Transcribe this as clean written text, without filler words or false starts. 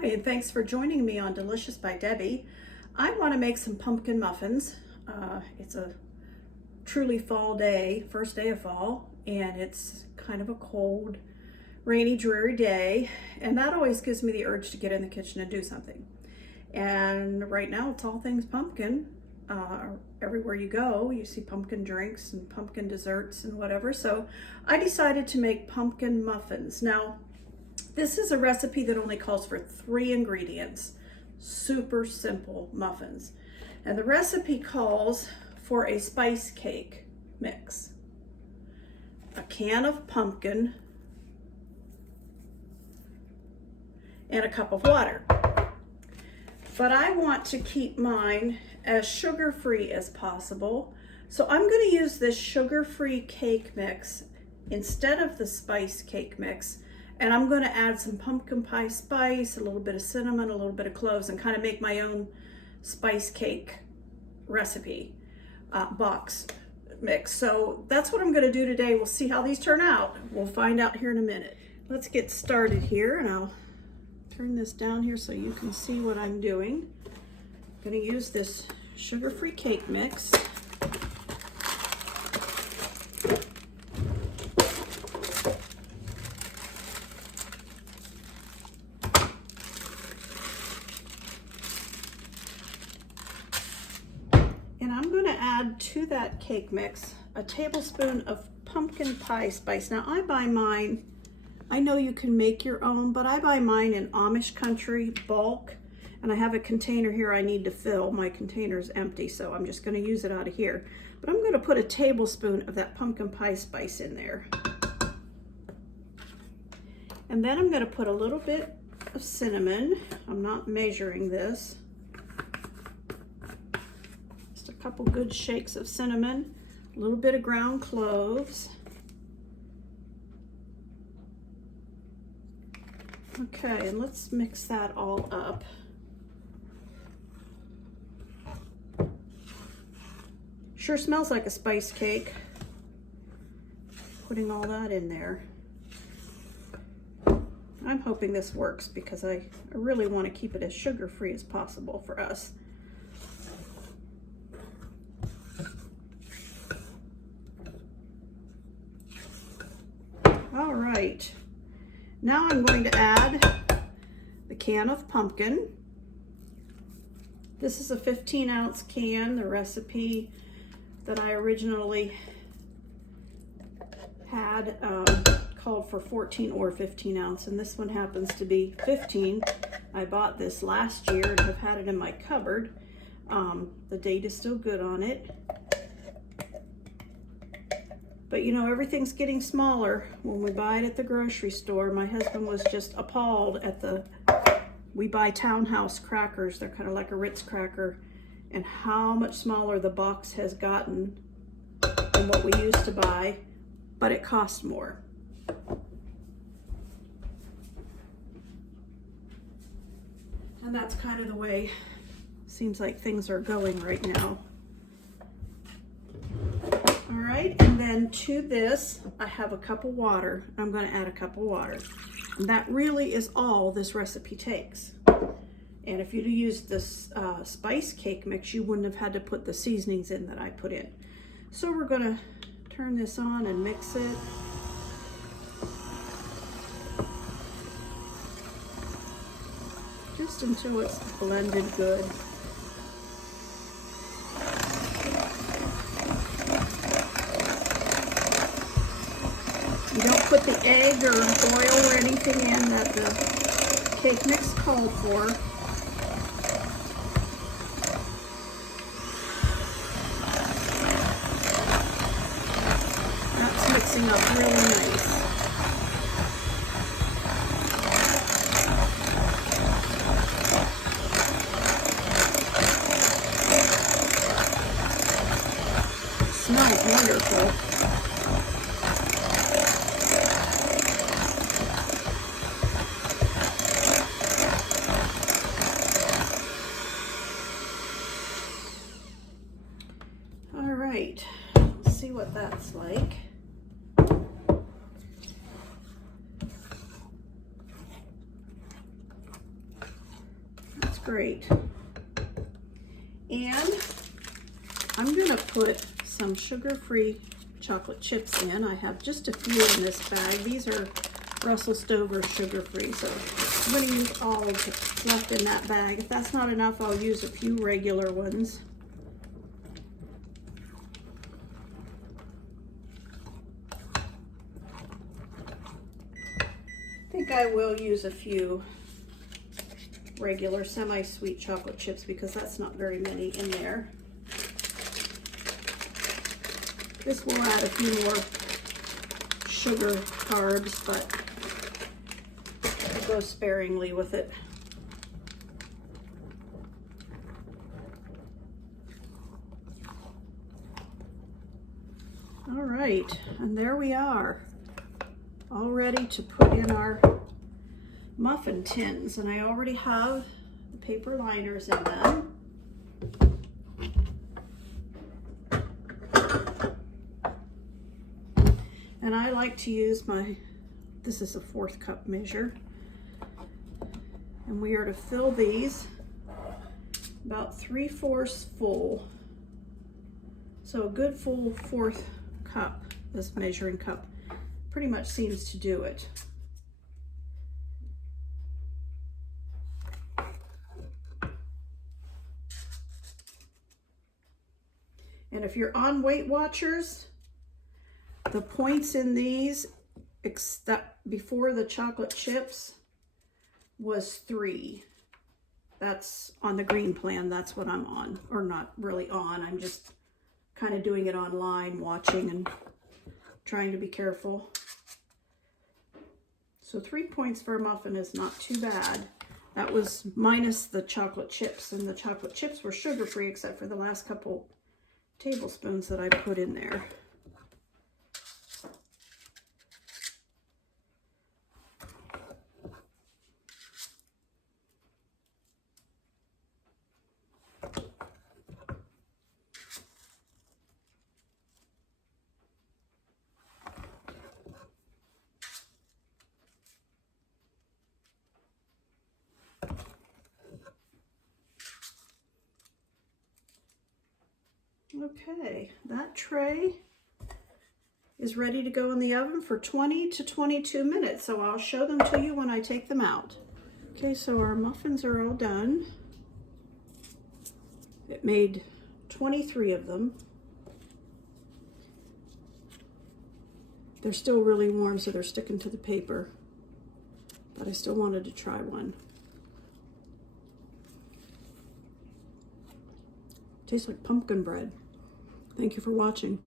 Hi, and thanks for joining me on Delicious by Debbie. I want to make some pumpkin muffins. It's a truly fall day, first day of fall, and it's kind of a cold, rainy, dreary day, and that always gives me the urge to get in the kitchen and do something. And right now it's all things pumpkin. Everywhere you go, you see pumpkin drinks and pumpkin desserts and whatever, so I decided to make pumpkin muffins. Now, this is a recipe that only calls for 3 ingredients, super simple muffins. And the recipe calls for a spice cake mix, a can of pumpkin, and a cup of water. But I want to keep mine as sugar-free as possible. So I'm going to use this sugar-free cake mix instead of the spice cake mix. And I'm going to add some pumpkin pie spice, a little bit of cinnamon, a little bit of cloves, and kind of make my own spice cake recipe box mix. So that's what I'm going to do today. We'll see how these turn out. We'll find out here in a minute. Let's get started here, and I'll turn this down here so you can see what I'm doing. I'm going to use this sugar-free cake mix. To that cake mix, a tablespoon of pumpkin pie spice. Now I buy mine, I know you can make your own, but I buy mine in Amish country bulk, and I have a container here I need to fill. My container's empty, so I'm just going to use it out of here. But I'm going to put a tablespoon of that pumpkin pie spice in there. And then I'm going to put a little bit of cinnamon. I'm not measuring this. A couple good shakes of cinnamon, a little bit of ground cloves. Okay, and let's mix that all up. Sure smells like a spice cake, putting all that in there. I'm hoping this works because I really want to keep it as sugar-free as possible for us. All right, now I'm going to add the can of pumpkin. This is a 15-ounce can. The recipe that I originally had called for 14 or 15 ounce, and this one happens to be 15. I bought this last year and have had it in my cupboard. The date is still good on it. But you know, everything's getting smaller when we buy it at the grocery store. My husband was just appalled at we buy Townhouse crackers. They're kind of like a Ritz cracker, and how much smaller the box has gotten than what we used to buy, but it costs more. And that's kind of the way seems like things are going right now. All right, and then to this, I have a cup of water. I'm going to add a cup of water. And that really is all this recipe takes. And if you'd used this spice cake mix, you wouldn't have had to put the seasonings in that I put in. So we're going to turn this on and mix it. Just until it's blended good. You don't put the egg or oil or anything in that the cake mix called for. That's mixing up really nice. It smells wonderful. Let's see what that's like. great. And I'm gonna put some sugar-free chocolate chips in. I have just a few in this bag. These are Russell Stover sugar-free, so I'm gonna use all that's left in that bag. If that's not enough, I'll use a few regular ones. I think I will use a few regular semi-sweet chocolate chips because that's not very many in there. This will add a few more sugar carbs, but I'll go sparingly with it. All right, and there we are, all ready to put in our muffin tins, and I already have the paper liners in them. And I like to use this is a 1/4 cup measure, and we are to fill these about 3/4 full. So a good full 1/4 cup, this measuring cup, pretty much seems to do it. And if you're on Weight Watchers, the points in these, before the chocolate chips, was 3. That's on the green plan, that's what I'm on. Or not really on, I'm just kind of doing it online, watching and trying to be careful. So 3 points for a muffin is not too bad. That was minus the chocolate chips, and the chocolate chips were sugar-free except for the last couple tablespoons that I put in there. Okay, that tray is ready to go in the oven for 20 to 22 minutes. So I'll show them to you when I take them out. Okay, so our muffins are all done. It made 23 of them. They're still really warm, so they're sticking to the paper, but I still wanted to try one. Tastes like pumpkin bread. Thank you for watching.